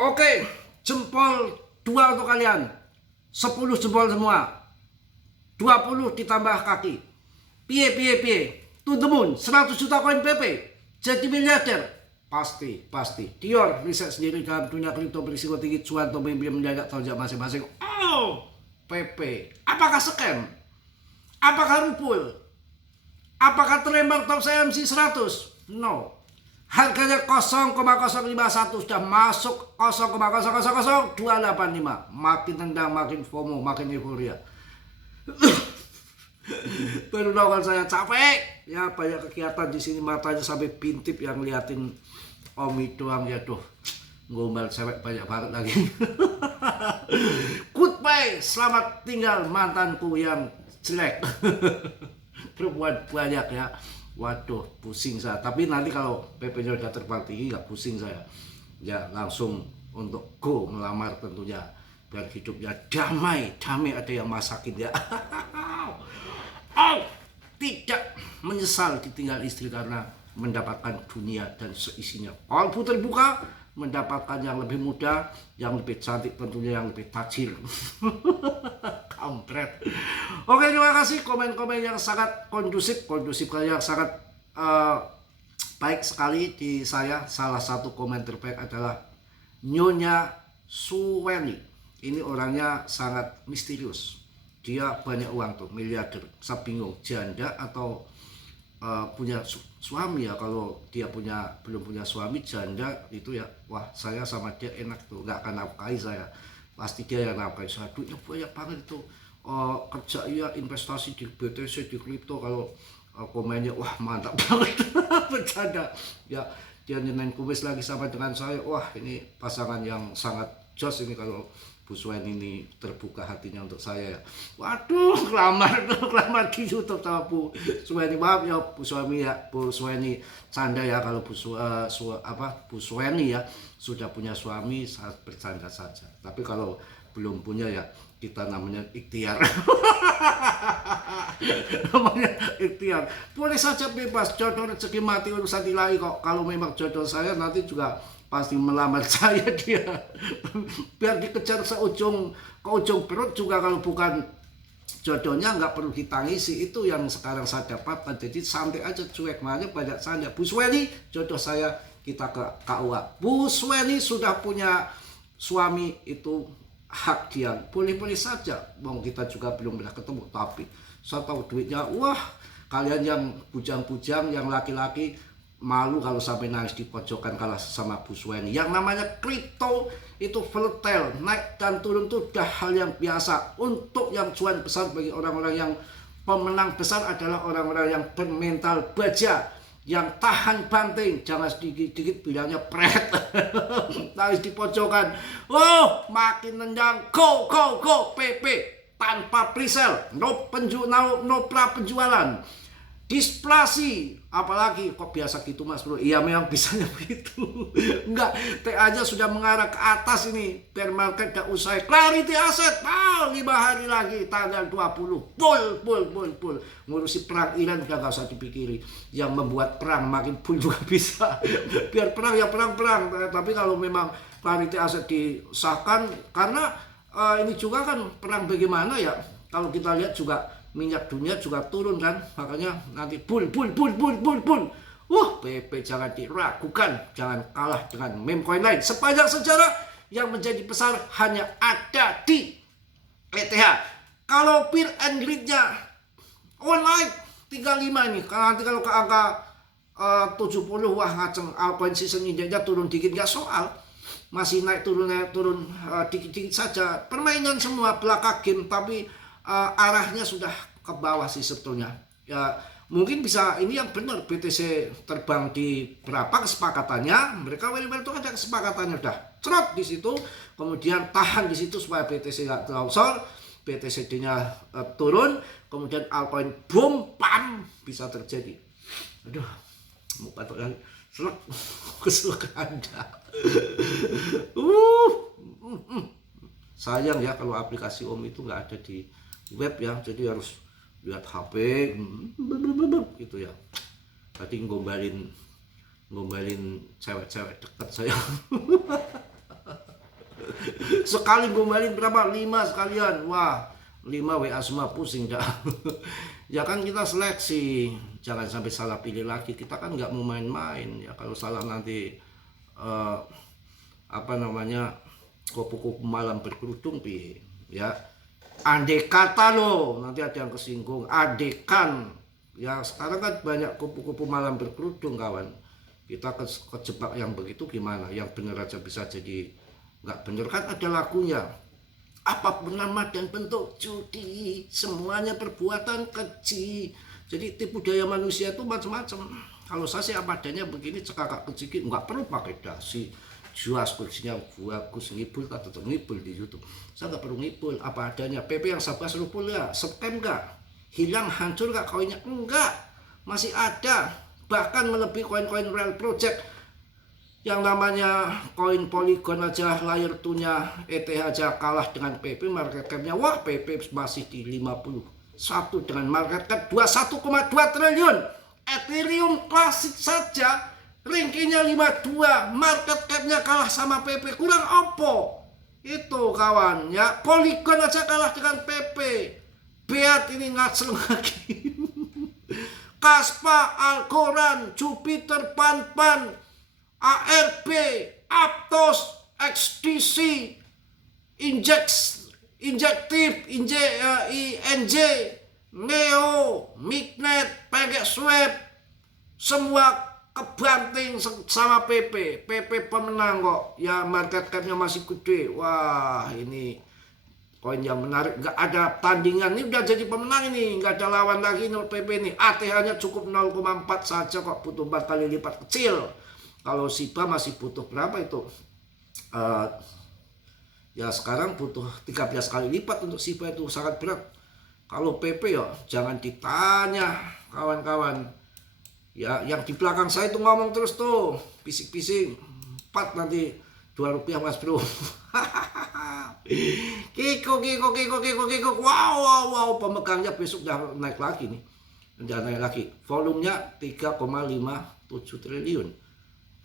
Oke, jempol 2 untuk kalian. 10 jempol semua. 20 ditambah kaki. Piye. To the moon, 100 juta koin PP. Jadi miliarder. Pasti. Dior riset sendiri dalam dunia kripto berisiko tinggi, cuan atau mimpi mendadak tahun masing-masing. Oh, PP. Apakah scam? Apakah rupul? Apakah terlempar top CMC 100? No. Harganya 0,051 sudah masuk 0,0000285. Makin tendang, makin FOMO, makin euforia. Baru nongol saya capek. Ya banyak kegiatan di sini, matanya sampai pintip yang liatin Omi doang ya tuh. Gombal cewek banyak banget lagi. Goodbye, selamat tinggal mantanku yang jelek. Perempuan banyak ya. Waduh, pusing saya. Tapi nanti kalau PP-nya udah terbang tinggi nggak pusing saya. Ya langsung untuk go melamar tentunya. Biar hidupnya damai ada yang masakin ya. Oh, tidak menyesal ditinggal istri karena mendapatkan dunia dan seisinya. Kalbu terbuka, mendapatkan yang lebih muda, yang lebih cantik tentunya, yang lebih tajir. Kampret. Oke, terima kasih komen-komen yang sangat kondusif yang sangat baik sekali di saya. Salah satu komen terbaik adalah Nyonya Suweni. Ini orangnya sangat misterius. Dia banyak uang tuh, miliarder. Saya bingung, janda atau punya suami ya. Kalau dia belum punya suami, janda itu ya, wah saya sama dia enak tuh, nggak akan nafkahi saya. Pasti dia yang nafkahi saya. Duitnya banyak banget itu. Kerja iya, investasi di BTC, di kripto. Kalau komennya wah mantap banget. Bercanda ya, dia nyenain kumis lagi sama dengan saya. Wah ini pasangan yang sangat jos ini kalau Bu Swen ini terbuka hatinya untuk saya ya. Waduh, kelamar di YouTube sama Bu Sweni. Maaf ya Bu Suami ya, Bu Sweni canda ya. Kalau Bu Sweni ya sudah punya suami, saat bercanda saja. Tapi kalau belum punya ya kita namanya ikhtiar. Namanya ikhtiar. Boleh saja bebas, jodoh rezeki mati urusan ilahi kok. Kalau memang jodoh saya nanti juga pasti melamar saya dia. Biar dikejar ke ujung perut juga. Kalau bukan jodohnya nggak perlu ditangisi. Itu yang sekarang saya dapatkan. Jadi santai aja, cuek, makanya banyak canda. Bu Sweni, jodoh saya kita ke KUA. Bu Sweni sudah punya suami, itu hak dia, boleh-boleh saja. Mau kita juga belum pernah ketemu, tapi saya tahu duitnya. Wah, kalian yang bujang-bujang, yang laki-laki malu kalau sampai nangis di pojokan kalah sama Bu Sweni. Yang namanya kripto itu volatile, naik dan turun itu udah hal yang biasa. Untuk yang cuan besar, bagi orang-orang yang pemenang besar adalah orang-orang yang bermental baja, yang tahan banting, jangan sedikit-sedikit bilangnya pret. Nangis di pojokan. Oh, makin nendang, go PP tanpa presale, no pra penjualan. Displasi, apalagi kok biasa gitu Mas Bro? Iya memang bisanya begitu. Enggak, TA-nya sudah mengarah ke atas ini. Bear market udah usai. Clarity Asset, 5 hari lagi tanggal 20. Bull. Ngurusi perang Iran udah gak usah dipikiri. Yang membuat perang makin bull juga bisa. Biar perang ya perang. Tapi kalau memang Clarity Asset disahkan, karena ini juga kan perang bagaimana ya. Kalau kita lihat juga minyak dunia juga turun kan, makanya nanti bull. PP jangan diragukan, jangan kalah dengan meme coin lain. Sepanjang sejarah yang menjadi besar hanya ada di ETH. Kalau peer and greed-nya online 35 ini, nanti kalau ke angka 70, wah ngaceng. Altcoin season indexnya turun dikit nggak soal, masih naik turun dikit-dikit saja. Permainan semua belaka game, tapi arahnya sudah ke bawah sih sebetulnya. Ya mungkin bisa ini yang benar, BTC terbang di berapa kesepakatannya, mereka well itu ada kesepakatannya udah cerot di situ, kemudian tahan di situ supaya BTC nggak longsor, BTCD-nya turun, kemudian altcoin boom pam bisa terjadi. Aduh, mau patok lagi, keselak Anda. Sayang ya kalau aplikasi Om itu nggak ada di web ya, jadi harus lihat HP gitu ya. Tadi ngombalin cewek-cewek dekat saya. Sekali gombalin berapa? 5 sekalian. Wah, 5 WA semua, pusing dah. Ya kan kita seleksi, jangan sampai salah pilih lagi. Kita kan nggak mau main-main ya. Kalau salah nanti kupu-kupu malam berkerudung ya. Andai kata loh, nanti ada yang kesinggung. Adekan ya, sekarang kan banyak kupu-kupu malam berkerudung kawan. Kita kejebak yang begitu gimana? Yang benar aja bisa jadi nggak bener. Kan ada lagunya, apapun nama dan bentuk judi, semuanya perbuatan keji. Jadi tipu daya manusia itu macam-macam. Kalau saya sih apa adanya begini, cekakak kecil, nggak perlu pakai dasi. Juas kuncinya bagus, ngibul tak tetap ngibul di YouTube. Saya nggak perlu ngibul, apa adanya. PP yang sabar serupul ya, scam nggak? Hilang, hancur nggak koinnya? Enggak, masih ada. Bahkan melebihi koin-koin real project. Yang namanya koin Polygon aja, layer 2-nya ETH aja kalah dengan PP, market cap-nya wah PP masih di 51 dengan market cap 21,2 triliun. Ethereum klasik saja rankingnya 52, market cap-nya kalah sama PP, kurang opo itu kawan ya. Polygon aja kalah dengan PP. Beat ini ngaceng lagi. Kaspa, Algorand, Jupiter, Pan, ARB, Aptos, XDC, Injective, INJ, Neo, Mignet, PancakeSwap, semua kebanting sama PP. PP pemenang kok. Ya market cap-nya masih gede. Wah, ini koin yang menarik. Nggak ada tandingan. Ini udah jadi pemenang ini. Nggak ada lawan lagi PP ini. ATH-nya cukup 0,4 saja kok. Butuh 4 kali lipat kecil. Kalau SIBA masih butuh berapa itu? Ya sekarang butuh 13 kali lipat untuk SIBA, itu sangat berat. Kalau PP ya jangan ditanya kawan-kawan. Ya yang di belakang saya itu ngomong terus tuh, bisik-bisik. 4 nanti 2 rupiah mas bro. Kiko. Wow, pemegangnya besok udah naik lagi nih. Udah naik lagi. Volumenya 3,57 triliun.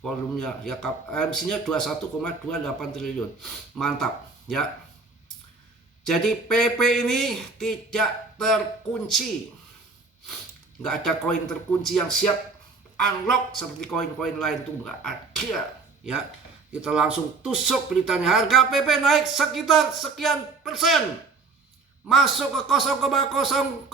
Volumenya ya, MC-nya 21,28 triliun. Mantap ya. Jadi PP ini tidak terkunci. Nggak ada koin terkunci yang siap unlock seperti koin-koin lain tuh, nggak ada ya. Kita langsung tusuk beritanya. Harga PP naik sekitar sekian persen, masuk ke 0,000028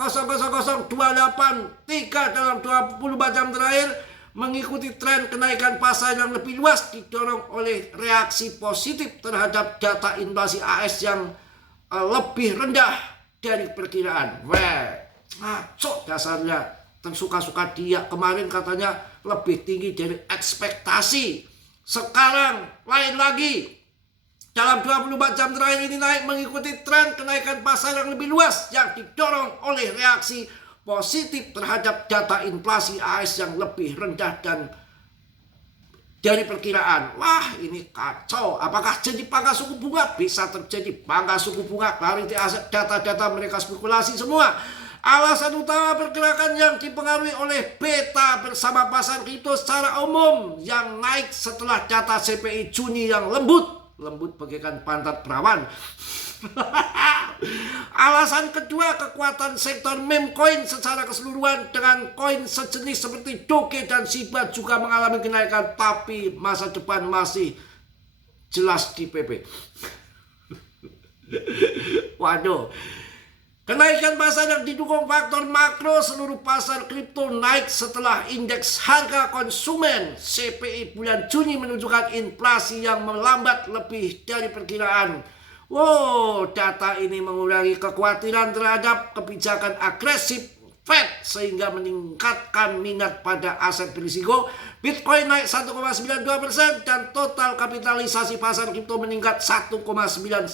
dalam 24 jam terakhir, mengikuti tren kenaikan pasar yang lebih luas, didorong oleh reaksi positif terhadap data inflasi AS yang lebih rendah dari perkiraan. Ngaco dasarnya, tersuka-suka dia. Kemarin katanya lebih tinggi dari ekspektasi, sekarang lain lagi. Dalam 24 jam terakhir ini naik mengikuti tren kenaikan pasar yang lebih luas yang didorong oleh reaksi positif terhadap data inflasi AS yang lebih rendah dan dari perkiraan. Wah, ini kacau. Apakah jadi pangkas suku bunga? Bisa terjadi pangkas suku bunga. Clarity aset, data-data mereka spekulasi semua. Alasan utama pergerakan yang dipengaruhi oleh beta bersama pasar kripto secara umum yang naik setelah data CPI Juni yang lembut bagaikan pantat perawan. Alasan kedua, kekuatan sektor meme coin secara keseluruhan dengan koin sejenis seperti Doge dan Shiba juga mengalami kenaikan, tapi masa depan masih jelas di PP. Waduh. Kenaikan pasar yang didukung faktor makro, seluruh pasar kripto naik setelah indeks harga konsumen CPI bulan Juni menunjukkan inflasi yang melambat lebih dari perkiraan. Wow, data ini mengurangi kekhawatiran terhadap kebijakan agresif Fed sehingga meningkatkan minat pada aset berisiko. Bitcoin naik 1,92% dan total kapitalisasi pasar kripto meningkat 1,91%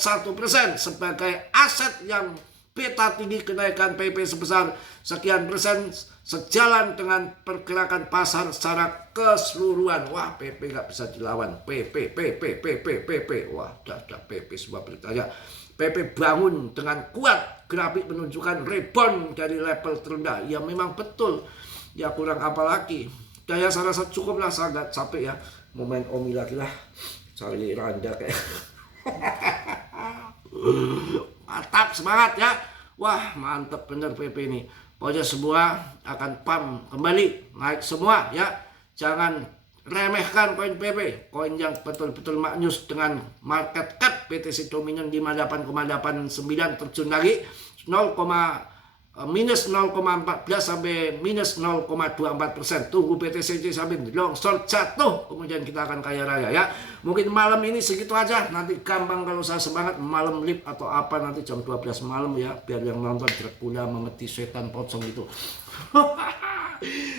sebagai aset yang beta tinggi. Kenaikan PP sebesar sekian persen sejalan dengan pergerakan pasar secara keseluruhan. Wah, PP nggak bisa dilawan. PP. Wah, dah PP semua beritanya. PP bangun dengan kuat. Grafik menunjukkan rebound dari level terendah. Ya memang betul. Ya kurang apa lagi. Daya saya rasa cukup lah, sangat capek ya. Mau main Omi lagi lah. Cari Randa kayak. Mantap, semangat ya. Wah, mantap bener PP ini. Pokoknya semua akan pump kembali, naik semua ya. Jangan remehkan koin PP, koin yang betul-betul maknyus dengan market cap BTC Dominion 58,89 terjun lagi minus 0,14 sampai minus 0,24%. Tunggu BTCJ sampai long short jatuh, kemudian kita akan kaya raya ya. Mungkin malam ini segitu aja. Nanti gampang kalau saya semangat malam live atau apa nanti jam 12 malam ya, biar yang nonton Dracula mengerti setan pocong itu.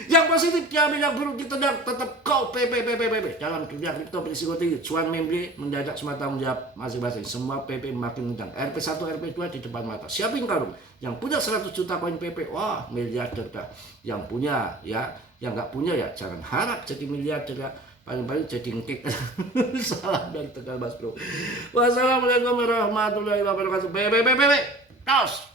Yang positif diambil, yang buruk ditendang. Tetap go PP. Dalam dunia kripto berisiko tinggi, cuan membeli mendadak semua tanggung jawab masing-masing. Semua PP makin nendang. RP1 RP2 di depan mata. Siapin karung. Yang punya 100 juta koin PP, wah miliarder dah. Yang punya ya, yang nggak punya ya jangan harap jadi miliarder ya. Paling-paling jadi ngkik. Salam dari Tegal Mas Bro. Wassalamualaikum warahmatullahi wabarakatuh. PP. Tos.